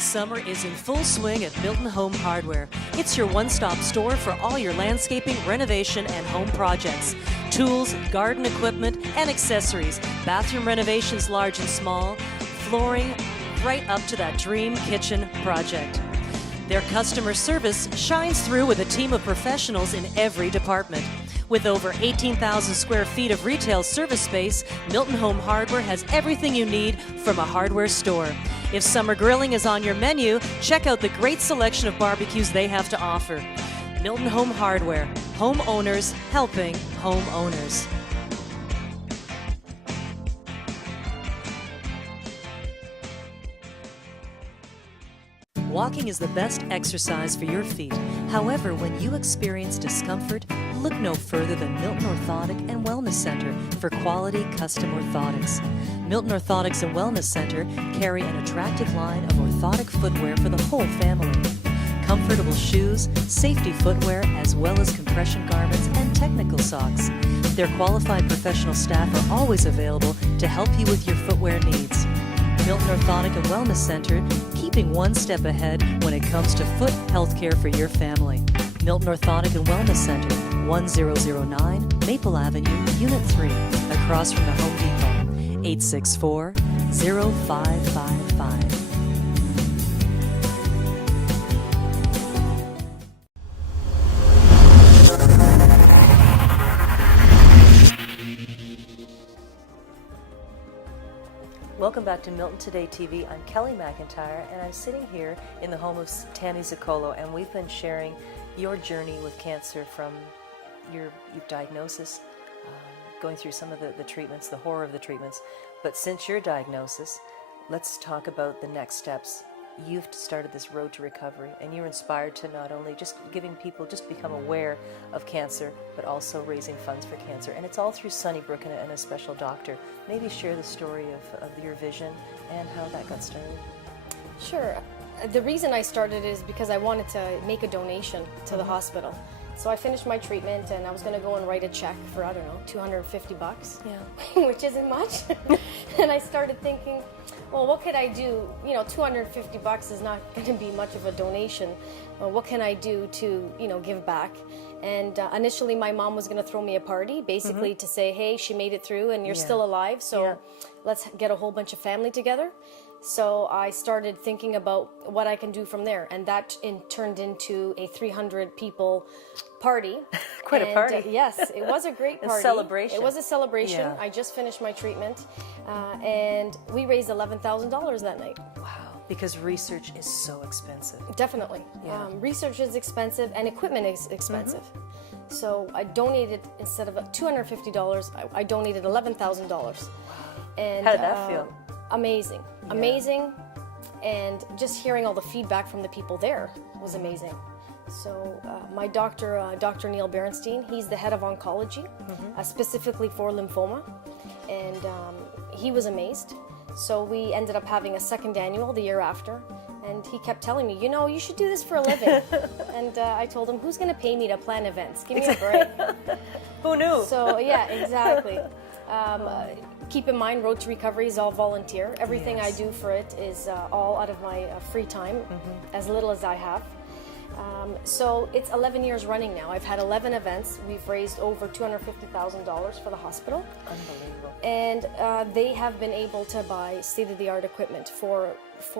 Summer is in full swing at Milton Home Hardware. It's your one-stop store for all your landscaping, renovation, and home projects. Tools, garden equipment, and accessories. Bathroom renovations large and small. Flooring, right up to that dream kitchen project. Their customer service shines through with a team of professionals in every department. With over 18,000 square feet of retail service space, Milton Home Hardware has everything you need from a hardware store. If summer grilling is on your menu, check out the great selection of barbecues they have to offer. Milton Home Hardware, homeowners helping homeowners. Walking is the best exercise for your feet. However, when you experience discomfort, look no further than Milton Orthotic and Wellness Center for quality custom orthotics. Milton Orthotics and Wellness Center carry an attractive line of orthotic footwear for the whole family. Comfortable shoes, safety footwear, as well as compression garments and technical socks. Their qualified professional staff are always available to help you with your footwear needs. Milton Orthotic and Wellness Center, keeping one step ahead when it comes to foot health care for your family. Milton Orthotic and Wellness Center, 1009 Maple Avenue, Unit 3, across from the Home Depot, 864-0555. Welcome back to Milton Today TV. I'm Kelly McIntyre, and I'm sitting here in the home of Tammy Zacculo, and we've been sharing your journey with cancer from your diagnosis, going through some of the treatments, the horror of the treatments. But since your diagnosis, let's talk about the next steps. You've started this road to recovery, and you're inspired to not only just giving people, just become aware of cancer, but also raising funds for cancer. And it's all through Sunnybrook and a special doctor. Maybe share the story of your vision and how that got started. Sure. The reason I started is because I wanted to make a donation to the hospital. So I finished my treatment, and I was going to go and write a check for, I don't know, $250, Yeah. which isn't much. And I started thinking, well, what could I do? You know, $250 is not going to be much of a donation. Well, what can I do to, give back? And initially, my mom was going to throw me a party, basically to say, hey, she made it through, and you're still alive, so let's get a whole bunch of family together. So I started thinking about what I can do from there, and that turned into a 300 people party. Quite a party. Yes, it was a great party. A celebration. It was a celebration. Yeah. I just finished my treatment, and we raised $11,000 that night. Wow, because research is so expensive. Definitely. Yeah. Research is expensive, and equipment is expensive. So I donated, instead of $250, I donated $11,000. Wow. And how did that feel? Amazing. Amazing, and just hearing all the feedback from the people there was amazing. So my doctor, Dr. Neil Berenstein, he's the head of oncology, specifically for lymphoma, and he was amazed. So we ended up having a second annual the year after, and he kept telling me, you should do this for a living. And I told him, who's going to pay me to plan events? Give me a break. Who knew? So yeah, exactly. Keep in mind, Road to Recovery is all volunteer. Everything I do for it is all out of my free time, as little as I have. So it's 11 years running now. I've had 11 events. We've raised over $250,000 for the hospital. Unbelievable. And they have been able to buy state-of-the-art equipment for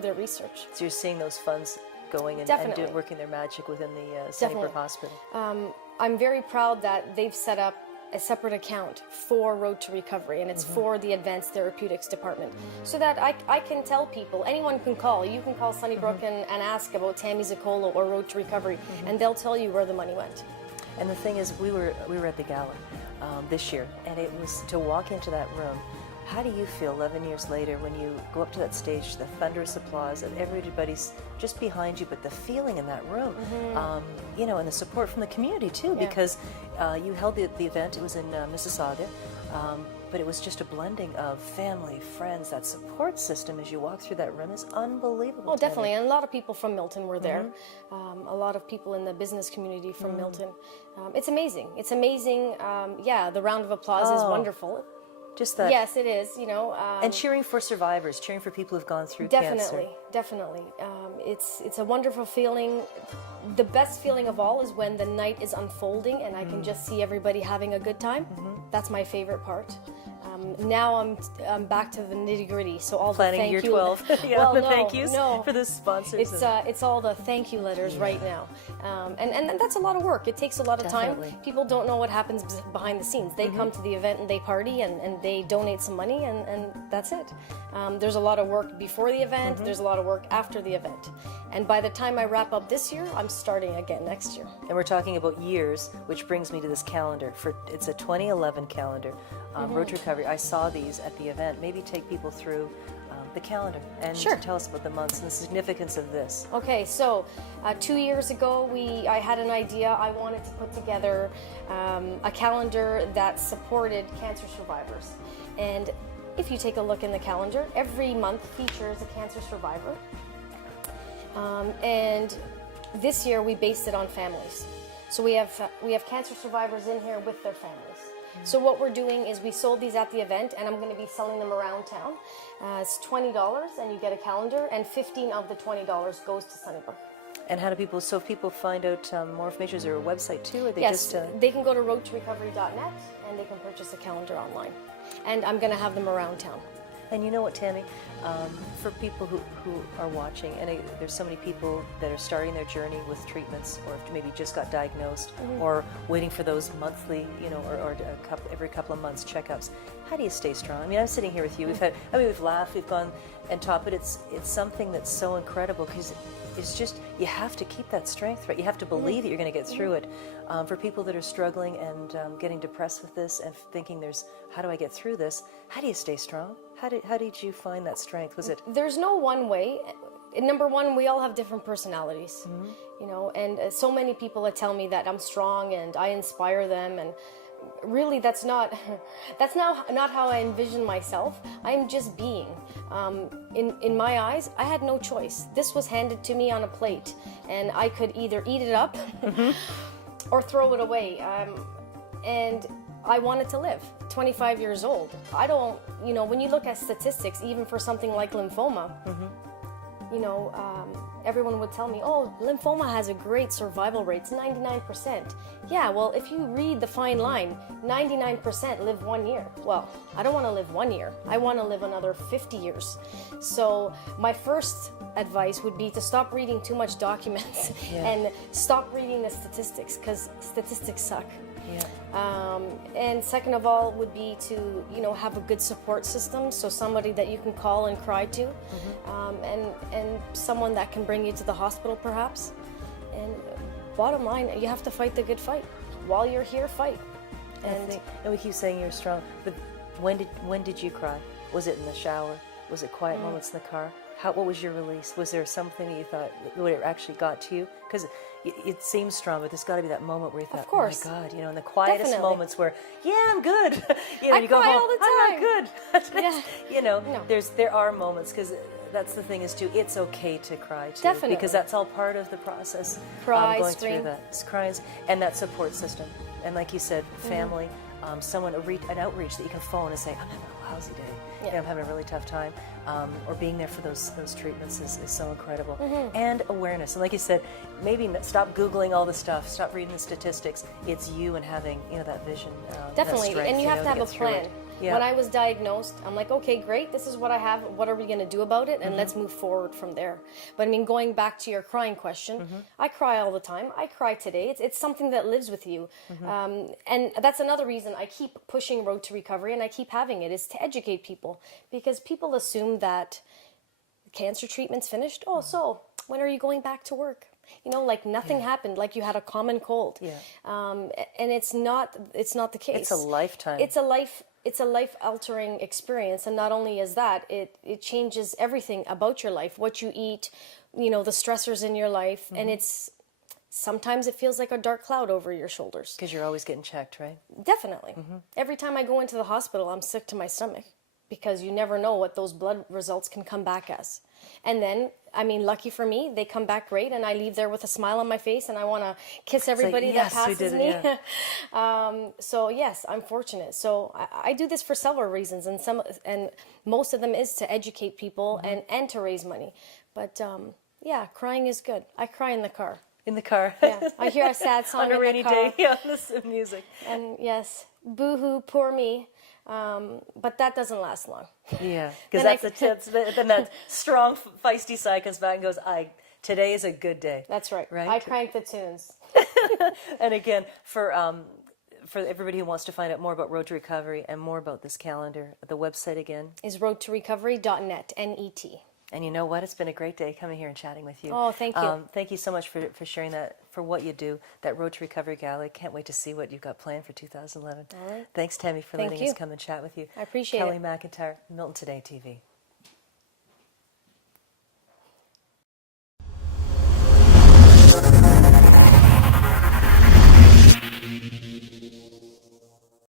their research. So you're seeing those funds going and working their magic within the Sunnybrook Hospital. I'm very proud that they've set up a separate account for Road to Recovery, and it's for the Advanced Therapeutics Department, so that I can tell people, anyone can call. You can call Sunnybrook and ask about Tammy Zacculo or Road to Recovery, and they'll tell you where the money went. And the thing is, we were at the gala this year, and it was to walk into that room. How do you feel 11 years later when you go up to that stage, the thunderous applause, and everybody's just behind you, but the feeling in that room, and the support from the community too, because you held the event, it was in Mississauga, but it was just a blending of family, friends, that support system as you walk through that room is unbelievable. Oh, definitely, and a lot of people from Milton were there. A lot of people in the business community from Milton. It's amazing. It's amazing. The round of applause is wonderful. Just that. Yes, it is, you know. And cheering for survivors, cheering for people who've gone through Definitely, cancer. definitely. It's a wonderful feeling. The best feeling of all is when the night is unfolding and I can just see everybody having a good time. That's my favorite part. Now I'm back to the nitty gritty. So all Planning the thank year you. 12. Yeah, well, the no, thank yous no. for the sponsors. It's all the thank you letters right now, and that's a lot of work. It takes a lot of Definitely. time. People don't know what happens behind the scenes. They come to the event and they party and they donate some money and that's it. There's a lot of work before the event. There's a lot of work after the event, and by the time I wrap up this year, I'm starting again next year. And we're talking about years, which brings me to this calendar. It's a 2011 calendar, Road to Recovery. I saw these at the event. Maybe take people through the calendar and Sure. tell us about the months and the significance of this. Okay, so 2 years ago, I had an idea. I wanted to put together a calendar that supported cancer survivors. And if you take a look in the calendar, every month features a cancer survivor. And this year we based it on families. So we have cancer survivors in here with their families. So what we're doing is we sold these at the event, and I'm going to be selling them around town. It's $20, and you get a calendar, and 15 of the $20 goes to Sunnybrook. And how do people, so if people find out more information, is there a website too, or they Yes, just... they can go to roadtorecovery.net, and they can purchase a calendar online. And I'm going to have them around town. And you know what, Tammy, for people who are watching, and there's so many people that are starting their journey with treatments, or maybe just got diagnosed, or waiting for those monthly, or every couple of months checkups. How do you stay strong? I mean, I'm sitting here with you. We've laughed, we've gone and talked, but it's something that's so incredible because it's just, you have to keep that strength, right? You have to believe that you're going to get through it. For people that are struggling and getting depressed with this and thinking how do I get through this? How do you stay strong? How did you find that strength? Was it? There's no one way. Number one, we all have different personalities, and so many people that tell me that I'm strong and I inspire them, and really that's not how I envision myself. I'm just being. In my eyes, I had no choice. This was handed to me on a plate, and I could either eat it up or throw it away. And I wanted to live. 25 years old. I don't, when you look at statistics, even for something like lymphoma, everyone would tell me, oh, lymphoma has a great survival rate, it's 99%. Yeah, well, if you read the fine line, 99% live 1 year. Well, I don't want to live 1 year. I want to live another 50 years. So my first advice would be to stop reading too much documents and stop reading the statistics, because statistics suck. Yeah. And second of all would be to have a good support system, so somebody that you can call and cry to, and someone that can bring you to the hospital perhaps. And bottom line, you have to fight the good fight. While you're here, fight. And we keep saying you're strong, but when did you cry? Was it in the shower? Was it quiet moments in the car? What was your release? Was there something that you thought it actually got to you? Because it seems strong, but there's got to be that moment where you thought, of course. oh my God, in the quietest Definitely. moments where, I'm good. I you go cry home, all the time. I'm not good. No. There are moments, because that's the thing is too, it's okay to cry too. Definitely. Because that's all part of the process. Cry, going scream. through that. It's crying, and that support system. And like you said, family, someone, an outreach that you can phone and say, I'm having a lousy day. I'm having a really tough time. Or being there for those treatments is so incredible. And awareness. And like you said, maybe stop Googling all the stuff. Stop reading the statistics. It's you and having that vision. Definitely. That strength, and you have to have a plan. Yeah. When I was diagnosed, I'm like, okay, great, this is what I have. What are we going to do about it? And let's move forward from there. But I mean, going back to your crying question, I cry all the time. I cry today. It's something that lives with you. And that's another reason I keep pushing Road to Recovery, and I keep having it, is to educate people. Because people assume that cancer treatment's finished. Oh, so when are you going back to work? Like nothing happened, like you had a common cold. Yeah. And it's not the case. It's a lifetime. It's a life-altering experience, and not only is that, it changes everything about your life, what you eat, the stressors in your life, and sometimes it feels like a dark cloud over your shoulders. Because you're always getting checked, right? Definitely. Every time I go into the hospital, I'm sick to my stomach, because you never know what those blood results can come back as. And then, I mean, lucky for me, they come back great, and I leave there with a smile on my face, and I want to kiss everybody that passes me. Yeah. So yes, I'm fortunate. So I do this for several reasons, and most of them is to educate people and to raise money. But yeah, crying is good. I cry in the car. In the car. Yeah, I hear a sad song on a rainy in the car. day. Yeah, this music. And yes, boo-hoo, poor me. But that doesn't last long. Yeah, because then that strong, feisty side comes back and goes, today is a good day. That's right. I crank the tunes. And again, for everybody who wants to find out more about Road to Recovery and more about this calendar, the website again is roadtorecovery.net, N-E-T. And you know what? It's been a great day coming here and chatting with you. Oh, thank you. Thank you so much for sharing that, for what you do, that Road to Recovery Gala. Can't wait to see what you've got planned for 2011. All right. Thanks, Tammy, for letting us come and chat with you. I appreciate Kelly it. McIntyre, Milton Today TV.